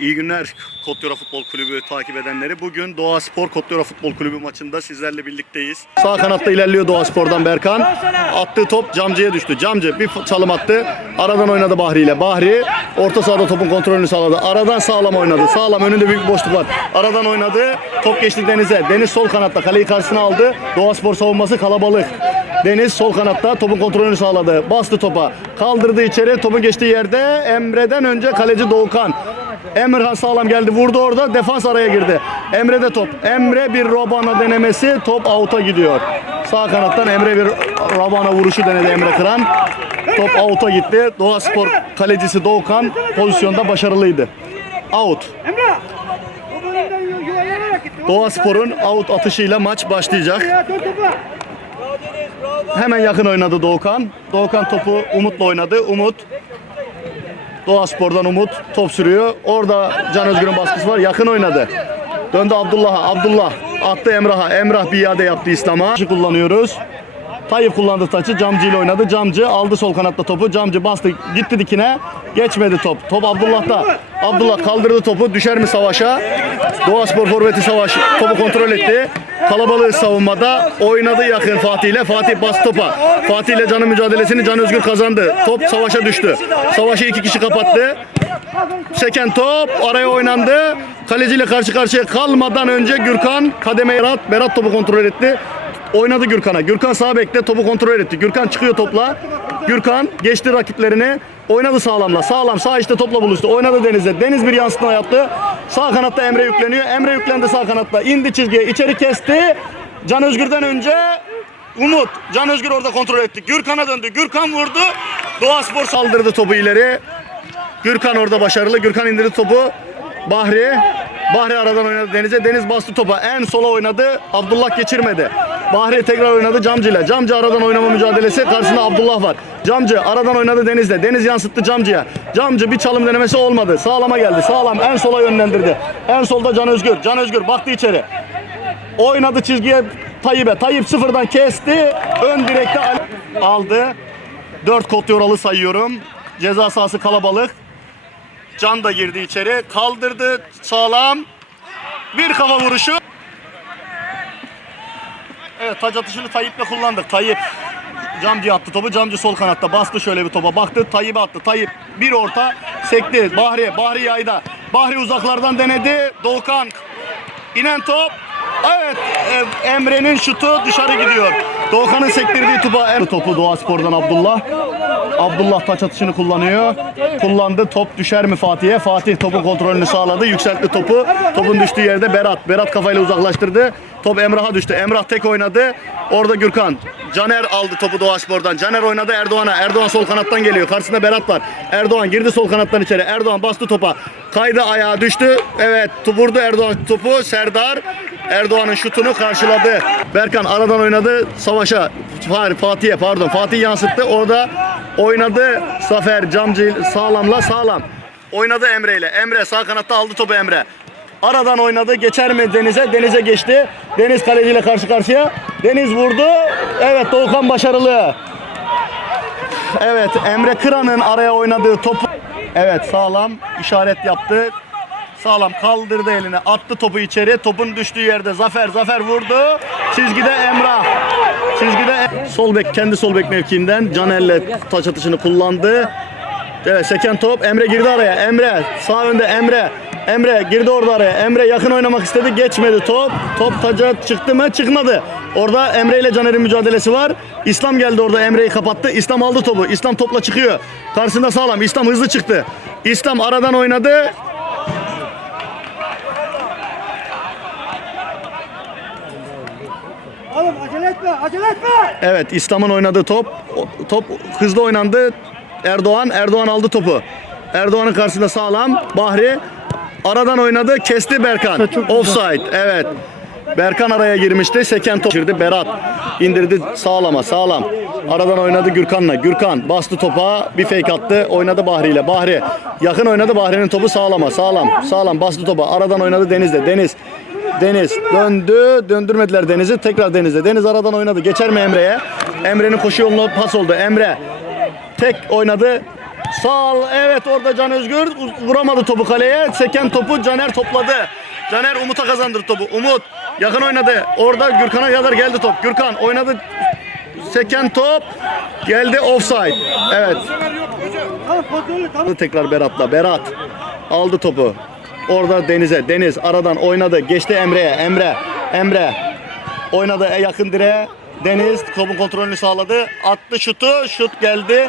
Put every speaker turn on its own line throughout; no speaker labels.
İyi günler Kotyora Futbol Kulübü takip edenleri. Bugün Doğa Spor Kotyora Futbol Kulübü maçında sizlerle birlikteyiz. Sağ kanatta ilerliyor Doğa Spor'dan Berkan. Attığı top Camcı'ya düştü. Camcı bir çalım attı. Aradan oynadı Bahri ile. Bahri orta sahada topun kontrolünü sağladı. Aradan sağlam oynadı. Sağlam önünde büyük boşluk var. Aradan oynadı. Top geçti Deniz'e. Deniz sol kanatta kaleyi karşısına aldı. Doğa Spor savunması kalabalık. Deniz sol kanatta topun kontrolünü sağladı. Bastı topa. Kaldırdı içeri. Topun geçtiği yerde Emre'den önce kaleci Doğukan. Emirhan sağlam geldi. Vurdu orada. Defans araya girdi. Emre'de top. Emre bir Robana denemesi. Top out'a gidiyor. Sağ kanattan Emre bir Robana vuruşu denedi Emre Kıran. Top out'a gitti. Doğa Spor kalecisi Doğukan pozisyonda başarılıydı. Out. Doğa Spor'un out atışıyla maç başlayacak. Hemen yakın oynadı Doğukan. Doğukan topu Umut'la oynadı. Umut Doğa Spor'dan Umut top sürüyor. Orada Can Özgür'ün baskısı var. Yakın oynadı. Döndü Abdullah'a. Abdullah attı Emrah'a. Emrah bir iade yaptı İslam'a. Kullanıyoruz. Tayyip kullandı taçı. Camcı ile oynadı. Camcı aldı sol kanatta topu. Camcı bastı. Gitti dikine. Geçmedi top. Top Abdullah'ta. Abdullah kaldırdı topu. Düşer mi savaşa? Doğa Spor forveti savaş. Topu kontrol etti. Kalabalığı savunmada. Oynadı yakın Fatih ile. Fatih bas topa. Fatih ile Can'ın mücadelesini Can Özgür kazandı. Top savaşa düştü. Savaşı iki kişi kapattı. Seken top araya oynandı. Kaleciyle karşı karşıya kalmadan önce Gürkan kademe Berat. Berat topu kontrol etti. Oynadı Gürkan'a. Gürkan sağ bekte topu kontrol etti. Gürkan çıkıyor topla. Gürkan geçti rakiplerini. Oynadı sağlamla. Sağlam sağ işte topla buluştu. Oynadı Deniz'e. Deniz bir yansıtma yaptı. Sağ kanatta Emre yükleniyor. Emre yüklendi sağ kanatta. İndi çizgiye. içeri kesti. Can Özgür'den önce Umut. Can Özgür orada kontrol etti. Gürkan'a döndü. Gürkan vurdu. Doğa Spor saldırdı topu ileri. Gürkan orada başarılı. Gürkan indirdi topu. Bahri. Bahri aradan oynadı Deniz'e. Deniz bastı topa. En sola oynadı. Abdullah geçirmedi. Bahri tekrar oynadı Camcı ile. Camcı aradan oynama mücadelesi. Karşısında Abdullah var. Camcı aradan oynadı Deniz'le. Deniz yansıttı Camcı'ya. Camcı bir çalım denemesi olmadı. Sağlama geldi. Sağlam en sola yönlendirdi. En solda Can Özgür. Can Özgür baktı içeri. Oynadı çizgiye Tayyip'e. Tayyip sıfırdan kesti. Ön direkte al- aldı. 4 kot yoralı sayıyorum. Ceza sahası kalabalık. Can da girdi içeri. Kaldırdı. Sağlam. Bir kafa vuruşu. Evet taç atışını Tayyip'le kullandık. Tayyip Camcı attı topu. Camcı sol kanatta bastı şöyle bir topa. Baktı Tayyip'e attı. Tayyip bir orta sekti. Bahri. Bahri yayda. Bahri uzaklardan denedi. Doğukan. İnen top. Evet Emre'nin şutu dışarı gidiyor. Doğukan'ın sektirdiği topa Em- topu Doğa Spor'dan Abdullah. Abdullah taç atışını kullanıyor. Kullandı. Top düşer mi Fatih'e? Fatih topun kontrolünü sağladı. Yükseltti topu. Topun düştüğü yerde Berat. Berat kafayla uzaklaştırdı. Top Emrah'a düştü. Emrah tek oynadı. Orada Gürkan. Caner aldı topu Doğa Spor'dan. Caner oynadı Erdoğan'a. Erdoğan sol kanattan geliyor. Karşısında Berat var. Erdoğan girdi sol kanattan içeri. Erdoğan bastı topa. Kaydı ayağa düştü. Evet vurdu Erdoğan topu. Serdar Erdoğan'ın şutunu karşıladı. Berkan aradan oynadı savaşa. Fatih'e pardon. Fatih yansıttı. Orada oynadı Zafer Camcı sağlamla sağlam. Oynadı Emre ile. Emre sağ kanatta aldı topu Emre. Aradan oynadı. Geçer mi Deniz'e? Deniz'e geçti. Deniz kaleciyle karşı karşıya. Deniz vurdu. Evet Doğukan başarılı. Evet Emre Kıran'ın araya oynadığı topu. Evet sağlam işaret yaptı. Sağlam kaldırdı eline attı topu içeri. Topun düştüğü yerde Zafer Zafer vurdu. Çizgide Emrah. Çizgide sol bek kendi sol bek mevkiinden Caner'le taç atışını kullandı. Evet seken top Emre girdi araya. Emre sağ önde Emre. Emre girdi orada araya. Emre yakın oynamak istedi. Geçmedi top. Top taca çıktı mı? Çıkmadı. Orada Emre ile Caner'in mücadelesi var. İslam geldi orada Emre'yi kapattı. İslam aldı topu. İslam topla çıkıyor. Karşısında sağlam. İslam hızlı çıktı. İslam aradan oynadı.
Oğlum acele etme, acele etme.
Evet İslam'ın oynadığı top. Top hızlı oynandı. Erdoğan. Erdoğan aldı topu. Erdoğan'ın karşısında sağlam. Bahri aradan oynadı. Kesti Berkan. Offside. Evet. Berkan araya girmişti. Seken top girdi. Berat indirdi sağlama sağlam. Aradan oynadı Gürkan'la. Gürkan bastı topa. Bir fake attı. Oynadı Bahri ile. Bahri yakın oynadı. Bahri'nin topu sağlama. Sağlam. Sağlam bastı topa. Aradan oynadı Deniz'le. Deniz Deniz döndü. Döndürmediler Deniz'i. Tekrar Deniz'e. Deniz aradan oynadı. Geçer mi Emre'ye? Emre'nin koşu yoluna pas oldu. Emre tek oynadı. Sağ. Evet orada Can Özgür vuramadı topu kaleye. Seken topu Caner topladı. Caner Umut'a kazandırdı topu. Umut yakın oynadı. Orada Gürkan'a kadar geldi top. Gürkan oynadı. Seken top geldi offside. Evet. Tekrar Berat'la. Berat aldı topu. Orada Deniz'e. Deniz aradan oynadı. Geçti Emre'ye. Emre. Emre. Oynadı e, yakın direğe. Deniz topun kontrolünü sağladı. Attı şutu. Şut geldi.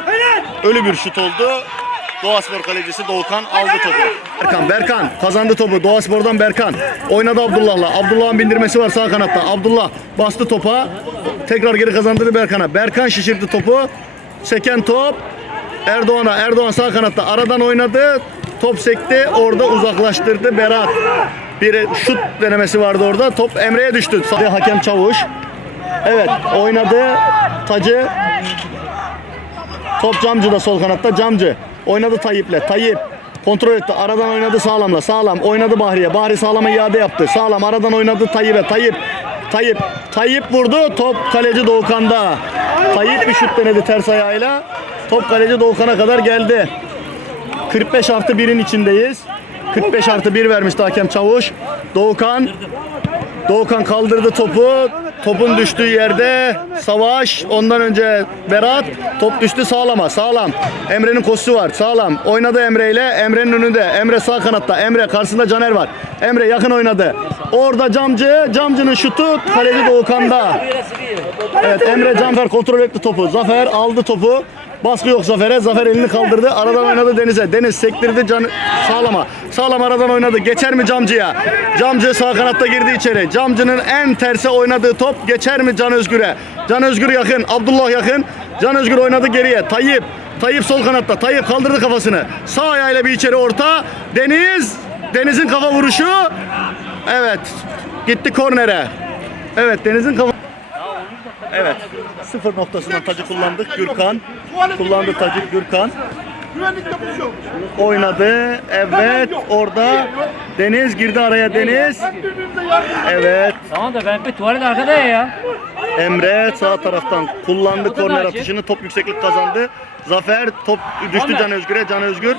Ölü bir şut oldu. Doğaspor kalecisi Doğukan aldı topu. Berkan, Berkan kazandı topu. Doğaspor'dan Berkan. Oynadı Abdullah'la. Abdullah'ın bindirmesi var sağ kanatta. Abdullah bastı topa. Tekrar geri kazandırdı Berkan'a. Berkan şişirdi topu. Seken top. Erdoğan'a. Erdoğan sağ kanatta. Aradan oynadı. Top sekti. Orada uzaklaştırdı Berat. Bir şut denemesi vardı orada. Top Emre'ye düştü. Hakem Çavuş. Evet oynadı. Tacı. Top Camcı da sol kanatta. Camcı. Oynadı Tayyip'le. Tayyip. Kontrol etti. Aradan oynadı sağlamla. Sağlam. Oynadı Bahriye. Bahri sağlama iade yaptı. Sağlam. Aradan oynadı Tayyip'e. Tayyip. Tayyip. Tayyip vurdu. Top kaleci Doğukan'da. Tayyip bir şut denedi ters ayağıyla. Top kaleci Doğukan'a kadar geldi. 45 artı 1'in içindeyiz. 45 artı 1 vermişti hakem Çavuş. Doğukan Doğukan kaldırdı topu. Topun düştüğü yerde Savaş. Ondan önce Berat. Top düştü sağlama. Sağlam. Emre'nin koşusu var. Sağlam. Oynadı Emre ile. Emre'nin önünde. Emre sağ kanatta. Emre karşısında Caner var. Emre yakın oynadı. Orada Camcı. Camcı'nın şutu kaleci Doğukan'da. Evet Emre Canfer kontrol etti topu. Zafer aldı topu. Baskı yok Zafer'e. Zafer elini kaldırdı. Aradan oynadı Deniz'e. Deniz sektirdi can sağlama. Sağlam aradan oynadı. Geçer mi Camcı'ya? Camcı sağ kanatta girdi içeri. Camcı'nın en terse oynadığı top geçer mi Can Özgür'e? Can Özgür yakın. Abdullah yakın. Can Özgür oynadı geriye. Tayyip. Tayyip sol kanatta. Tayyip kaldırdı kafasını. Sağ ayağıyla bir içeri orta. Deniz. Deniz'in kafa vuruşu. Evet. Gitti kornere. Evet Deniz'in kafa Evet. Sıfır noktasından tacı kullandık. Gürkan. Kullandı tacı Gürkan. Oynadı. Evet. Orada Deniz girdi araya Deniz. Evet.
Tamam da ben bir tuvalet arkada ya.
Emre sağ taraftan kullandı korner atışını. Top yükseklik kazandı. Zafer top düştü Can Özgür'e. Can Özgür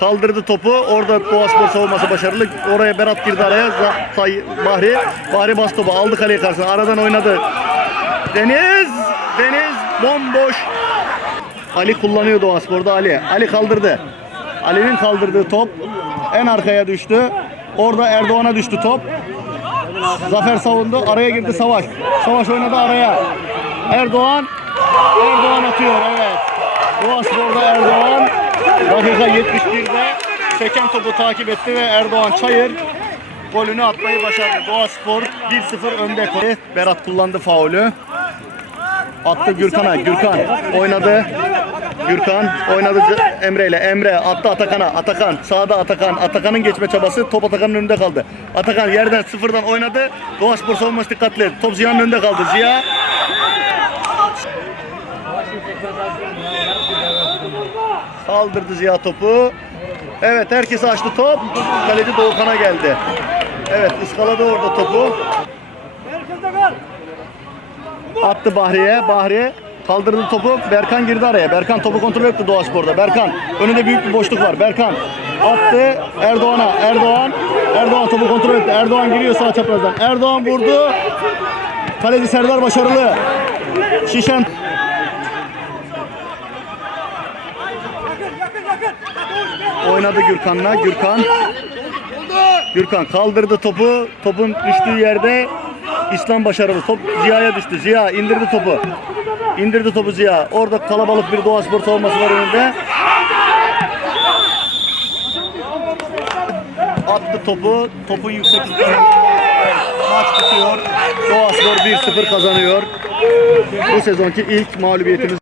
kaldırdı topu. Orada Doğaspor savunması başarılı. Oraya Berat girdi araya. Tay- Bahri. Bahri bas topu. Aldı kaleye karşısına. Aradan oynadı. Deniz. Deniz bomboş. Ali kullanıyor Doğaspor'da Ali. Ali kaldırdı. Ali'nin kaldırdığı top en arkaya düştü. Orada Erdoğan'a düştü top. Zafer savundu. Araya girdi Savaş. Savaş oynadı araya. Erdoğan. Erdoğan atıyor evet. Doğaspor'da Erdoğan. Dakika 71'de seken topu takip etti ve Erdoğan Çayır golünü atmayı başardı. Doğaspor 1-0 önde. Berat kullandı faulü. Attı Gürkan'a. Gürkan oynadı. Gürkan oynadı Emre ile. Emre attı Atakan'a. Atakan sağda Atakan. Atakan'ın geçme çabası top Atakan'ın önünde kaldı. Atakan yerden sıfırdan oynadı. Doğaspor savunması dikkatli. Top Ziya'nın önünde kaldı. Ziya Kaldırdı Ziya topu. Evet herkes açtı top. Kaleci Doğukan'a geldi. Evet ıskaladı orada topu. Attı Bahriye. Bahriye kaldırdı topu. Berkan girdi araya. Berkan topu kontrol etti Doğu Spor'da. Berkan. Önünde büyük bir boşluk var. Berkan attı Erdoğan'a. Erdoğan. Erdoğan topu kontrol etti. Erdoğan giriyor sağ çaprazdan. Erdoğan vurdu. Kaleci Serdar başarılı. Şişen oynadı Gürkan'la. Gürkan. Gürkan kaldırdı topu. Topun düştüğü yerde İslam başarılı. Top Ziya'ya düştü. Ziya indirdi topu. İndirdi topu Ziya. Orada kalabalık bir Doğu Spor savunması var önünde. Attı topu. Topun yükseklikten maç bitiyor. Doğu Spor 1-0 kazanıyor. Bu sezonki ilk mağlubiyetimiz.